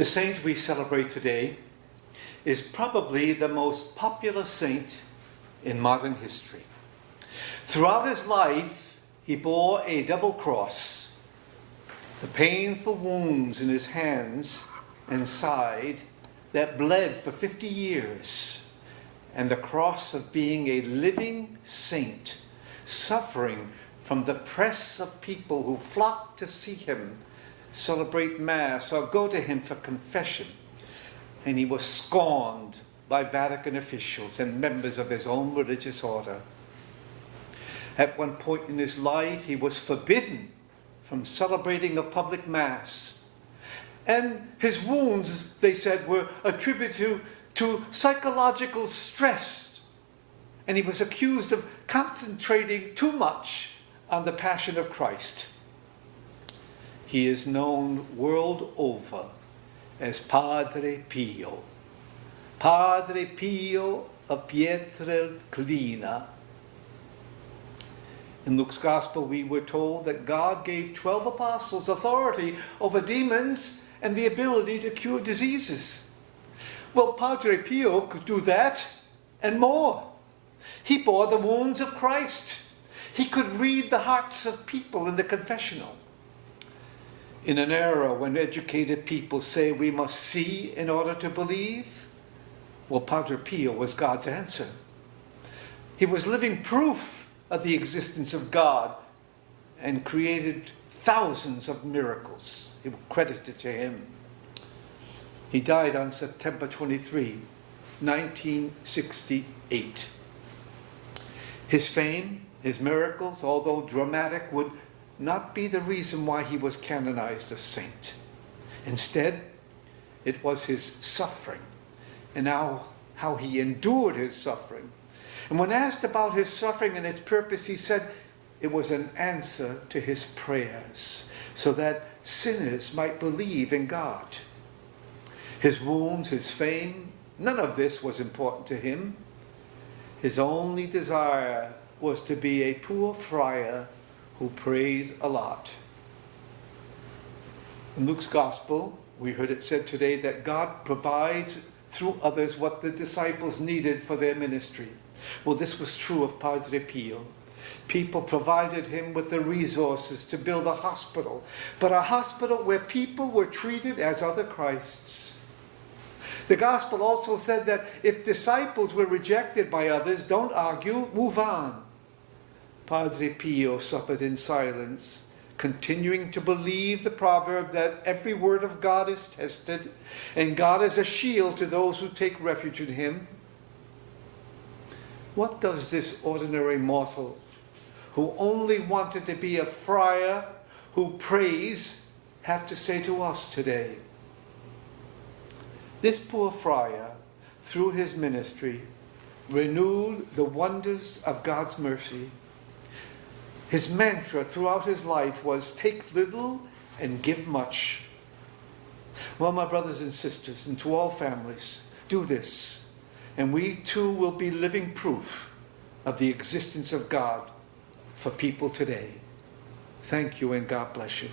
The saint we celebrate today is probably the most popular saint in modern history. Throughout his life, he bore a double cross, the painful wounds in his hands and side that bled for 50 years, and the cross of being a living saint, suffering from the press of people who flocked to see him celebrate Mass or go to him for confession. And he was scorned by Vatican officials and members of his own religious order. At one point in his life, he was forbidden from celebrating a public Mass. And his wounds, they said, were attributed to psychological stress. And he was accused of concentrating too much on the Passion of Christ. He is known world over as Padre Pio. Padre Pio of Pietrelcina. In Luke's Gospel, we were told that God gave 12 apostles authority over demons and the ability to cure diseases. Well, Padre Pio could do that and more. He bore the wounds of Christ. He could read the hearts of people in the confessional. In an era when educated people say we must see in order to believe, well, Padre Pio was God's answer. He was living proof of the existence of God and created thousands of miracles. It was credited to him. He died on September 23, 1968. His fame, his miracles, although dramatic, would not be the reason why he was canonized a saint. Instead, it was his suffering and how he endured his suffering. And when asked about his suffering and its purpose, he said it was an answer to his prayers so that sinners might believe in God. His wounds, his fame, none of this was important to him. His only desire was to be a poor friar who prayed a lot. In Luke's Gospel, we heard it said today that God provides through others what the disciples needed for their ministry. Well, this was true of Padre Pio. People provided him with the resources to build a hospital, but a hospital where people were treated as other Christs. The Gospel also said that if disciples were rejected by others, don't argue, move on. Padre Pio suffered in silence, continuing to believe the proverb that every word of God is tested, and God is a shield to those who take refuge in him. What does this ordinary mortal, who only wanted to be a friar who prays, have to say to us today? This poor friar, through his ministry, renewed the wonders of God's mercy. His mantra throughout his life was, take little and give much. Well, my brothers and sisters, and to all families, do this, and we too will be living proof of the existence of God for people today. Thank you, and God bless you.